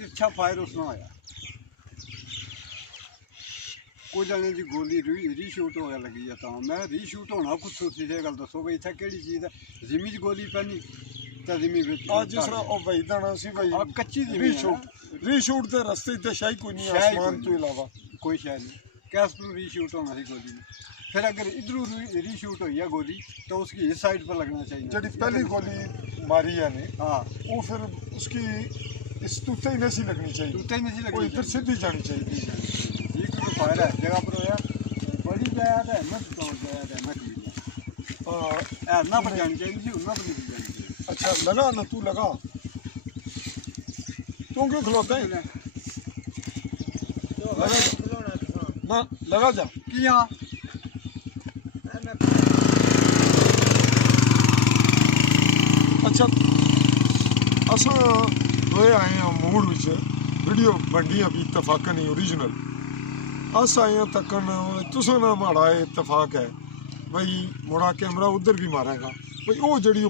तिरछा फायर उसमें होया, कुछ जने की गोली रीशूट हो लगी है। तो मैं रीशूट होना कुछ सी गल दसो भी इतना कि चीज़ है, जिमी च गोली पैनी तो जिमी जिस तरह वही दाना सी भाई कच्ची रीशूट के रस्ते तो शायद कोई नहीं, आसमान तो इलावा कोई शायद नहीं। कैसरू रीशूट होना सी गोली में, फिर अगर इधरों रीशूट हुई है गोली तो उसकी इस साइड पर लगना चाहिए। जी पहली गोली मारी है ने, हाँ वो फिर उसकी इस तूते ही नहीं लगनी चाहिए, तूते ही नहीं लगनी, वो इधर सीधी जानी चाहिए। एक तो फायर है जगह पर होया, बड़ी जायद है ना, तो जायद है ना की ना पर जानी चाहिए जी, ना पर नहीं जानी चाहिए। अच्छा लगा ना, तू लगा, तू क्यों खिलौता है? लगा ना, लगा जा कि हाँ अच्छा असा होए आए हैं मूड विच वीडियो बननी अभी इतफाकन ही ओरिजिनल अस आए हैं तकन तुसा ना माड़ा इतफाक है भाई मुड़ा कैमरा उधर भी मारेगा भाई वो जड़ी